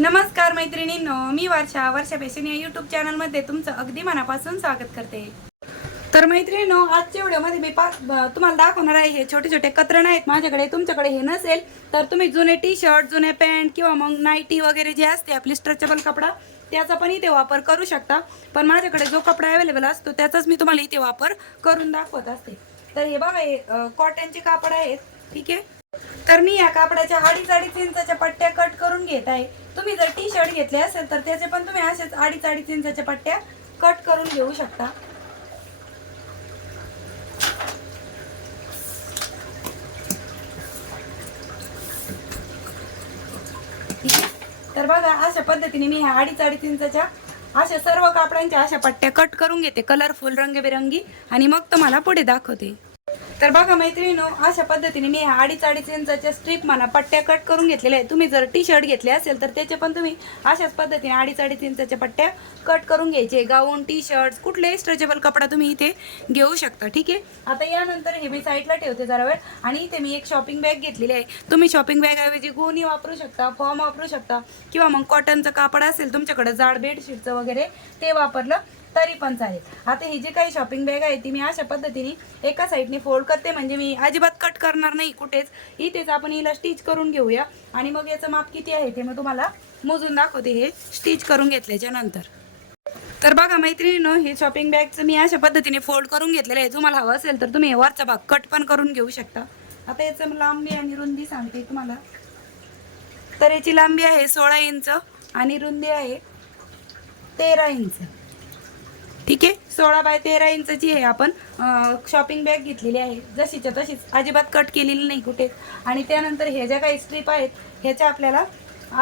नमस्कार मैत्रिणींनो मी वर्षा वर्षा पेशन या यूट्यूब चॅनलमध्ये तुमचं अगदी मनापासून स्वागत करते. तर मैत्रिणींनो आजच्या व्हिडिओमध्ये मी पाच तुम्हाला दाखवणार आहे हे छोटे छोटे कत्रण आहेत. माझ्याकडे तुमच्याकडे हे नसेल तर तुम्ही जुने टी शर्ट जुने पॅन्ट किंवा मग नाईटी वगैरे जे असते आपली स्ट्रेचेबल कपडा त्याचा पण इथे वापर करू शकता. पण माझ्याकडे जो कपडा अवेलेबल असतो त्याचाच मी तुम्हाला इथे वापर करून दाखवत असते. तर हे बघा हे कॉटनचे कापड आहेत ठीक आहे? तर मी या कापडाच्या अडीच अडीच इंचाच्या पट्ट्या कट करून घेत आहे. तुम्ही जर टी शर्ट घेतले असेल तर त्याचे पण तुम्ही असेच अडीच अडीच इंचाच्या पट्ट्या कट करून घेऊ शकता. तर बघा अशा पद्धतीने मी ह्या अडीच अडीच इंचाच्या अशा सर्व कापडांच्या अशा पट्ट्या कट करून घेते कलरफुल रंगीबेरंगी. आणि मग तुम्हाला पुढे दाखवते. तर बघा मैत्रिणीनो अशा पद्धतीने मी ह्या अडीच अडीच इंचाच्या स्ट्रीप म्हणा पट्ट्या कट करून घेतलेल्या आहेत. तुम्ही जर टी शर्ट घेतले असेल तर त्याचे पण तुम्ही अशाच पद्धतीने अडीच अडीच इंचाच्या पट्ट्या कट करून घ्यायचे. गाऊन टी शर्ट कुठलेही स्ट्रेचेबल कपडा तुम्ही इथे घेऊ शकता. ठीक आहे? आता यानंतर हे मी साईडला ठेवते जरा वेळ. आणि इथे मी एक शॉपिंग बॅग घेतलेली आहे. तुम्ही शॉपिंग बॅगऐवजी गोणी वापरू शकता फॉर्म वापरू शकता. किंवा मग कॉटनचं कापड असेल तुमच्याकडे जाड बेडशीटचं वगैरे ते वापरलं तरी पण चालेल. आता ही जी काही शॉपिंग बॅग आहे ती मी अशा पद्धतीने एका साईडने फोल्ड करते. म्हणजे मी अजिबात कट करणार नाही कुठेच. इथेच आपण हिला स्टिच करून घेऊया. आणि मग याचं माप किती आहे ते मी तुम्हाला मोजून दाखवते. हे स्टिच करून घेतल्याच्या नंतर. तर बघा मैत्रिणीनं हे शॉपिंग बॅगचं मी अशा पद्धतीने फोल्ड करून घेतलेलं आहे. तुम्हाला हवं असेल तर तुम्ही वरचा भाग कट पण करून घेऊ शकता. आता याचं लांबी आणि रुंदी सांगते तुम्हाला. तर याची लांबी आहे सोळा इंच आणि रुंदी आहे तेरा इंच. ठीक आहे? सोळा बाय तेरा इंचची आहे आपण. शॉपिंग बॅग घेतलेली आहे. जशीच्या तशीच. अजिबात कट केलेली नाही कुठे. आणि त्यानंतर हे ज्या काही स्ट्रीप आहेत ह्याच्या आपल्याला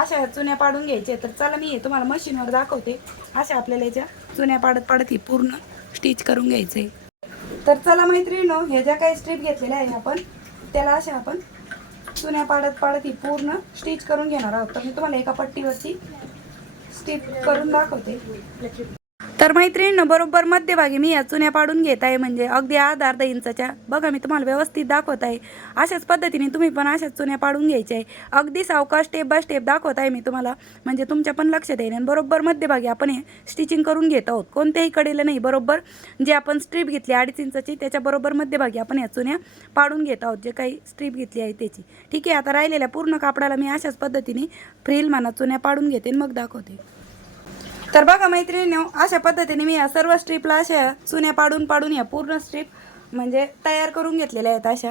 अशा चुन्या पाडून घ्यायच्या तर चला मी हे तुम्हाला मशीनवर दाखवते. अशा आपल्याला याच्या चुन्या पाडत पाडत ही पूर्ण स्टिच करून घ्यायचं आहे तर चला मैत्रिणीनो हे ज्या काही स्ट्रीप घेतलेल्या आहे आपण त्याला अशा आपण चुन्या पाडत पाडत ही पूर्ण स्टिच करून घेणार आहोत. तर मी तुम्हाला एका पट्टीवरची स्टिच करून दाखवते. तर मैत्रिणीनं बरोबर मध्यभागी मी या चुन्या पाडून घेत आहे. म्हणजे अगदी अर्धा अर्धा इंचाच्या. बघा मी तुम्हाला व्यवस्थित दाखवत आहे. अशाच पद्धतीने तुम्ही पण अशाच चुन्या पाडून घ्यायच्या आहे. अगदी सावकाश स्टेप बाय स्टेप दाखवत आहे मी तुम्हाला. म्हणजे तुमच्या पण लक्षात येईल. आणि बरोबर मध्यभागी आपण हे स्टिचिंग करून घेत आहोत. कोणत्याही कडेला नाही. बरोबर जे आपण स्ट्रीप घेतली अडीच इंचाची त्याच्याबरोबर मध्यभागी आपण या चुन्या पाडून घेत आहोत. जे काही स्ट्रीप घेतली आहे त्याची. ठीक आहे आता राहिलेल्या पूर्ण कापडाला मी अशाच पद्धतीने फ्रील म्हणा चुन्या पाडून घेते आणि मग दाखवते. तर बघा मैत्रिणीनो अशा पद्धतीने मी या सर्व स्ट्रीपला अशा चुन्या पाडून पाडून या पूर्ण स्ट्रीप म्हणजे तयार करून घेतलेल्या आहेत अशा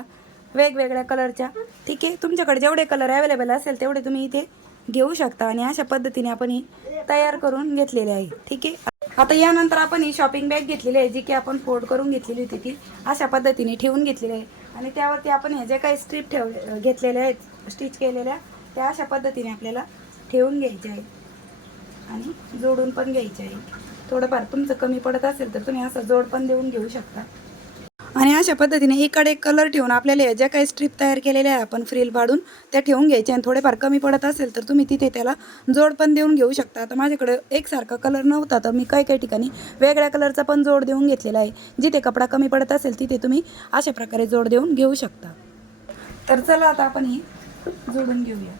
वेगवेगळ्या कलरच्या ठीक आहे तुमच्याकडे जेवढे कलर अवेलेबल असेल तेवढे तुम्ही इथे घेऊ शकता आणि अशा पद्धतीने आपण ही तयार करून घेतलेली आहे. ठीक आहे? आता यानंतर आपण ही शॉपिंग बॅग घेतलेली आहे जी की आपण फोल्ड करून घेतलेली होती ती अशा पद्धतीने ठेवून घेतलेली आहे. आणि त्यावरती आपण हे जे काही स्ट्रीप ठेव घेतलेल्या आहेत स्टिच केलेल्या त्या अशा पद्धतीने आपल्याला ठेवून घ्यायच्या आहेत आणि जोडून पण घ्यायचे आहे. थोडंफार तुमचं कमी पडत असेल तर तुम्ही असं जोड पण देऊन घेऊ शकता. आणि अशा पद्धतीने इकडे कलर ठेवून आपल्याला या ज्या काही स्ट्रीप तयार केलेल्या आहे आपण फ्रील पाडून त्या ठेवून घ्यायच्या आणि थोडेफार कमी पडत असेल तर तुम्ही तिथे त्याला जोड पण देऊन घेऊ शकता. आता माझ्याकडे एकसारखा कलर नव्हता तर मी काही काही ठिकाणी वेगळ्या कलरचा पण जोड देऊन घेतलेला आहे. जिथे कपडा कमी पडत असेल तिथे तुम्ही अशा प्रकारे जोड देऊन घेऊ शकता. तर चला आता आपण हे जोडून घेऊया.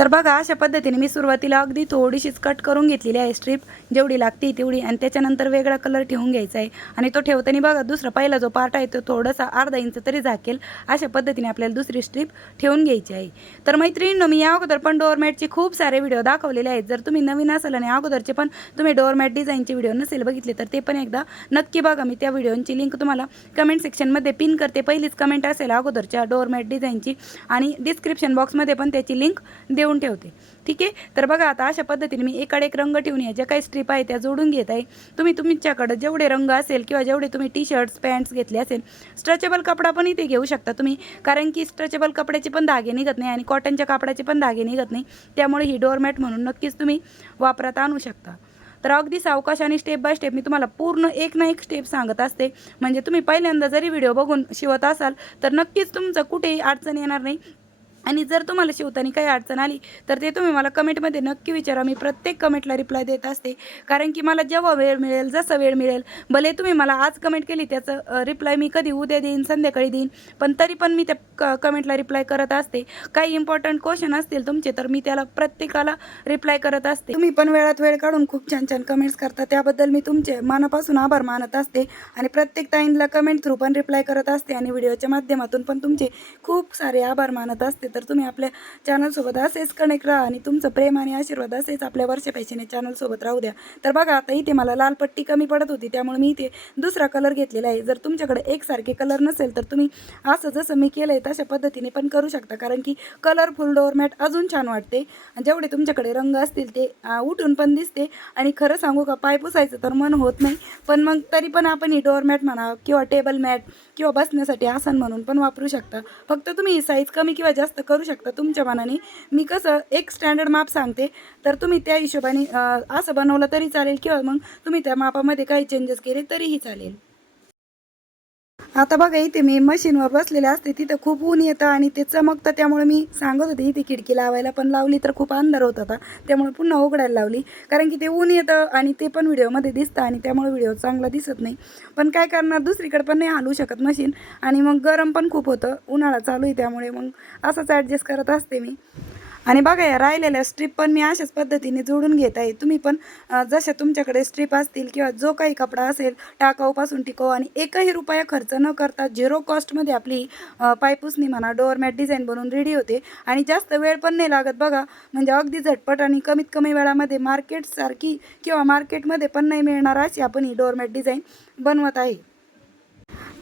तर बघा अशा पद्धतीने मी सुरुवातीला अगदी थोडीशीच कट करून घेतलेली आहे स्ट्रीप जेवढी लागते तेवढी. आणि त्याच्यानंतर वेगळा कलर ठेवून घ्यायचा आहे. आणि तो ठेवताना बघा दुसरा पहिला जो पार्ट आहे तो थोडासा अर्धा इंच तरी झाकेल. अशा पद्धतीने आपल्याला दुसरी स्ट्रीप ठेवून घ्यायची आहे. तर मैत्रिणींनो मी या अगोदर पण डोअरमॅटचे खूप सारे व्हिडिओ दाखवलेले आहेत. जर तुम्ही नवीन असाल आणि अगोदरचे पण तुम्ही डोअरमॅट डिझाईनचे व्हिडिओ नसेल बघितले तर ते पण एकदा नक्की बघा. मी त्या व्हिडिओची लिंक तुम्हाला कमेंट सेक्शनमध्ये पिन करते. पहिलीच कमेंट असेल अगोदरच्या डोअरमॅट डिझाईनची आणि डिस्क्रिप्शन बॉक्समध्ये पण त्याची लिंक देऊ ठेवून ठेवते. ठीक आहे? तर बघा आता अशा पद्धतीने मी एकाडे एक रंग ठेवून या. ज्या काही स्ट्रीप आहे त्या जोडून घेत आहे. तुम्ही तुमच्याकडं जेवढे रंग असेल किंवा जेवढे तुम्ही टी शर्ट्स पॅन्ट्स घेतले असेल स्ट्रेचेबल कपडा पण इथे घेऊ शकता तुम्ही. कारण की स्ट्रेचेबल कपड्याचे पण धागे निघत नाही आणि कॉटनच्या कापडाचे पण धागे निघत नाही. त्यामुळे ही डोअरमॅट म्हणून नक्कीच तुम्ही वापरात आणू शकता. तर अगदी सावकाश आणि स्टेप बाय स्टेप मी तुम्हाला पूर्ण एक ना एक स्टेप सांगत असते. म्हणजे तुम्ही पहिल्यांदा जरी व्हिडिओ बघून शिवत असाल तर नक्कीच तुमचं कुठेही अडचण येणार नाही. आणि जर तुम्हाला शिवताना काही अडचण आली तर ते तुम्ही मला कमेंटमध्ये नक्की विचारा. मी प्रत्येक कमेंटला रिप्लाय देत असते. कारण की मला जेव्हा वेळ मिळेल जसं वेळ मिळेल भले तुम्ही मला आज कमेंट केली त्याचं रिप्लाय मी कधी उद्या देईन संध्याकाळी देईन पण तरी पण मी त्या क कमेंटला रिप्लाय करत असते. काही इम्पॉर्टंट क्वेश्चन असतील तुमचे तर मी त्याला प्रत्येकाला रिप्लाय करत असते. तुम्ही पण वेळात वेळ काढून खूप छान छान कमेंट्स करता. त्याबद्दल मी तुमचे मनापासून आभार मानत असते. आणि प्रत्येक ताईंला कमेंट थ्रू पण रिप्लाय करत असते. आणि व्हिडिओच्या माध्यमातून पण तुमचे खूप सारे आभार मानत असते. तर तुम्ही आपल्या चॅनलसोबत असेच कनेक्ट राहा आणि तुमचं प्रेम आणि आशीर्वाद असेच आपल्या वर्ष पैशाने चॅनलसोबत राहू द्या. तर बघा आता इथे मला लाल पट्टी कमी पडत होती त्यामुळे मी इथे दुसरा कलर घेतलेला आहे. जर तुमच्याकडे एकसारखे कलर नसेल तर तुम्ही असं जसं मी केलं आहे तशा पद्धतीने पण करू शकता. कारण की कलरफुल डोअरमॅट अजून छान वाटते. जेवढे तुमच्याकडे रंग असतील ते उठून पण दिसते. आणि खरं सांगू का पाय पुसायचं तर मन होत नाही. पण मग तरी पण आपण ही डोअरमॅट म्हणा किंवा टेबल मॅट किंवा बसण्यासाठी आसन म्हणून पण वापरू शकता. फक्त तुम्ही ही साईज कमी किंवा जास्त करू शकता तुमच्या मनाने. मी कसं एक स्टँडर्ड माप सांगते. तर तुम्ही त्या हिशोबाने असं बनवलं तरी चालेल किंवा मग तुम्ही त्या मापामध्ये काही चेंजेस केले तरीही चालेल. आता बघा इथे मी मशीनवर बसलेले असते. तिथं खूप ऊन येतं आणि ते चमकतं. त्यामुळे मी सांगत होते इथे खिडकी लावायला पण लावली तर खूप अंधार होत होता. त्यामुळे पुन्हा उघडायला लावली. कारण की ते ऊन येतं आणि ते पण व्हिडिओमध्ये दिसतं आणि त्यामुळे व्हिडिओ चांगला दिसत नाही. पण काय करणार दुसरीकडे पण नाही हलवू शकत मशीन. आणि मग गरम पण खूप होतं. उन्हाळा चालू आहे त्यामुळे मग असंच ॲडजस्ट करत असते मी. आणि बघा या राहिलेल्या स्ट्रीप पण मी अशाच पद्धतीने जोडून घेत आहे. तुम्ही पण जशा तुमच्याकडे स्ट्रीप असतील किंवा जो काही कपडा असेल टाकाऊपासून टिकाऊ आणि एकही रुपया खर्च न करता झिरो कॉस्टमध्ये आपली पायपुसणी म्हणा डोअरमॅट डिझाईन बनवून रेडी होते. आणि जास्त वेळ पण नाही लागत बघा म्हणजे अगदी झटपट आणि कमीत कमी वेळामध्ये मार्केटसारखी किंवा मार्केटमध्ये पण नाही मिळणार अशी आपण ही डोअरमॅट डिझाईन बनवत आहे.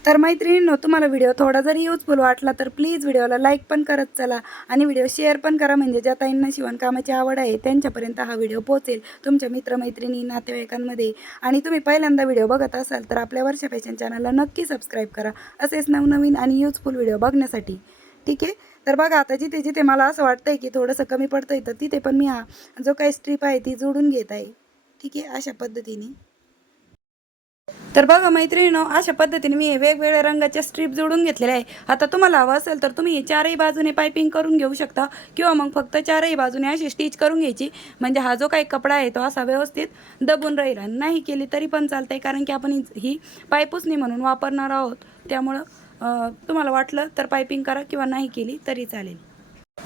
तर मैत्रिणींनो तुम्हाला व्हिडिओ थोडा जरी युजफुल वाटला तर प्लीज व्हिडिओला लाईक पण करत चला आणि व्हिडिओ शेअर पण करा. म्हणजे ज्या ताईंना शिवणकामाची आवड आहे त्यांच्यापर्यंत हा व्हिडिओ पोहोचेल तुमच्या मित्रमैत्रिणी नातेवाईकांमध्ये. आणि तुम्ही पहिल्यांदा व्हिडिओ बघत असाल तर आपल्या वर्षा फॅशन चॅनलला नक्की सबस्क्राईब करा. असेच नवनवीन आणि युजफुल व्हिडिओ बघण्यासाठी. ठीक आहे? तर बघा आता जिथे जिथे मला असं वाटतंय की थोडंसं कमी पडतंय तर तिथे पण मी हा जो काही स्ट्रीप आहे ती जोडून घेत आहे. ठीक आहे? अशा पद्धतीने. तर बघा मैत्रिणीनो अशा पद्धतीने मी वेगवेगळ्या रंगाच्या स्ट्रीप जोडून घेतलेल्या आहे. आता तुम्हाला हवं असेल तर तुम्ही चारही बाजूने पायपिंग करून घेऊ शकता किंवा मग फक्त चारही बाजूने अशी स्टिच करून घ्यायची. म्हणजे हा जो काही कपडा आहे तो असा व्यवस्थित दबून राहील. आणि नाही केली तरी पण चालतंय कारण की आपण ही- ही पायपुसणी म्हणून वापरणार आहोत. त्यामुळं तुम्हाला वाटलं तर पायपिंग करा किंवा नाही केली तरी चालेल.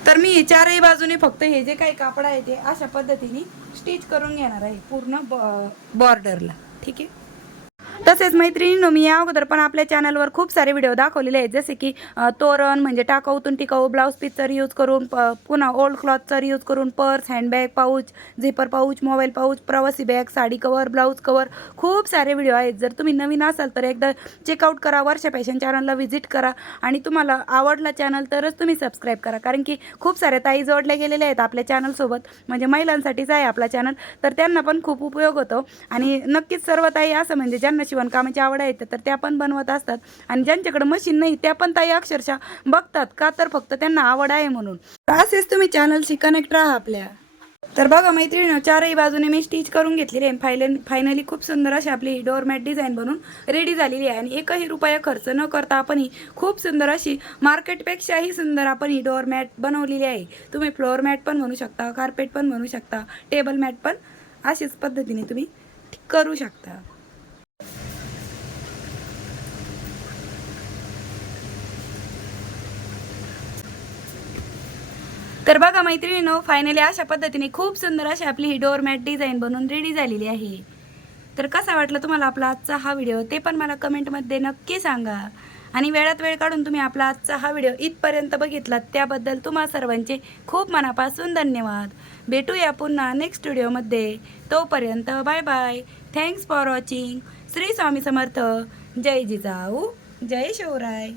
तर मी चारही बाजूने फक्त हे जे काही कापड आहे ते अशा पद्धतीने स्टिच करून घेणार आहे पूर्ण बॉर्डरला ठीक आहे? तसेच मैत्रिणींनो मी या अगोदर पण आपल्या चॅनलवर खूप सारे व्हिडिओ दाखवलेले आहेत. जसे की तोरण म्हणजे टाकाऊतून टिकाऊ ब्लाऊज पीसचा यूज करून प पुन्हा ओल्ड क्लॉथचा यूज करून purse handbag pouch zipper pouch mobile pouch प्रवासी bag sari cover blouse cover खूप सारे व्हिडिओ आहेत. जर तुम्ही नवीन असाल तर एकदा चेकआउट करा वर्षा फॅशन चॅनलला व्हिजिट करा आणि तुम्हाला आवडला चॅनल तरच तुम्ही सबस्क्राईब करा. कारण की खूप साऱ्या ताई जोडल्या गेलेल्या आहेत आपल्या चॅनलसोबत म्हणजे महिलांसाठीच आहे आपला चॅनल तर त्यांना पण खूप उपयोग होतो. आणि नक्कीच सर्व ताई असं म्हणजे ज्यांना शिवणकामाची आवड आहे तर त्या पण बनवत असतात. आणि ज्यांच्याकडे मशीन नाही त्या पण ताई अक्षरशः बघतात का तर फक्त त्यांना आवड आहे म्हणून. असेच तुम्ही चॅनलशी कनेक्ट राहा आपल्या. तर बघा मैत्रिणी चारही बाजूने मी स्टिच करून घेतलेली आहे. फायनल फायनली खूप सुंदर अशी आपली डोअरमॅट डिझाईन बनून रेडी झालेली आहे. आणि एकही रुपया खर्च न करता आपण ही खूप सुंदर अशी मार्केटपेक्षाही सुंदर आपण ही डोअरमॅट बनवलेली आहे. तुम्ही फ्लोअर मॅट पण म्हणू शकता कार्पेट पण म्हणू शकता टेबल मॅट पण अशीच पद्धतीने तुम्ही करू शकता. तर बघा मैत्रिणीनो फायनली अशा पद्धतीने खूप सुंदर अशी आपली ही डोअरमॅट डिझाईन बनवून रेडी झालेली आहे. तर कसा वाटला तुम्हाला आपला आजचा हा व्हिडिओ ते पण मला कमेंटमध्ये नक्की सांगा. आणि वेळात वेळ काढून तुम्ही आपला आजचा हा व्हिडिओ इथपर्यंत बघितलात त्याबद्दल तुम्हा सर्वांचे खूप मनापासून धन्यवाद. भेटूया पुन्हा नेक्स्ट व्हिडिओमध्ये तोपर्यंत bye bye thanks for watching Shri Swami Samarth. जय जिजाऊ. जय शिवराय.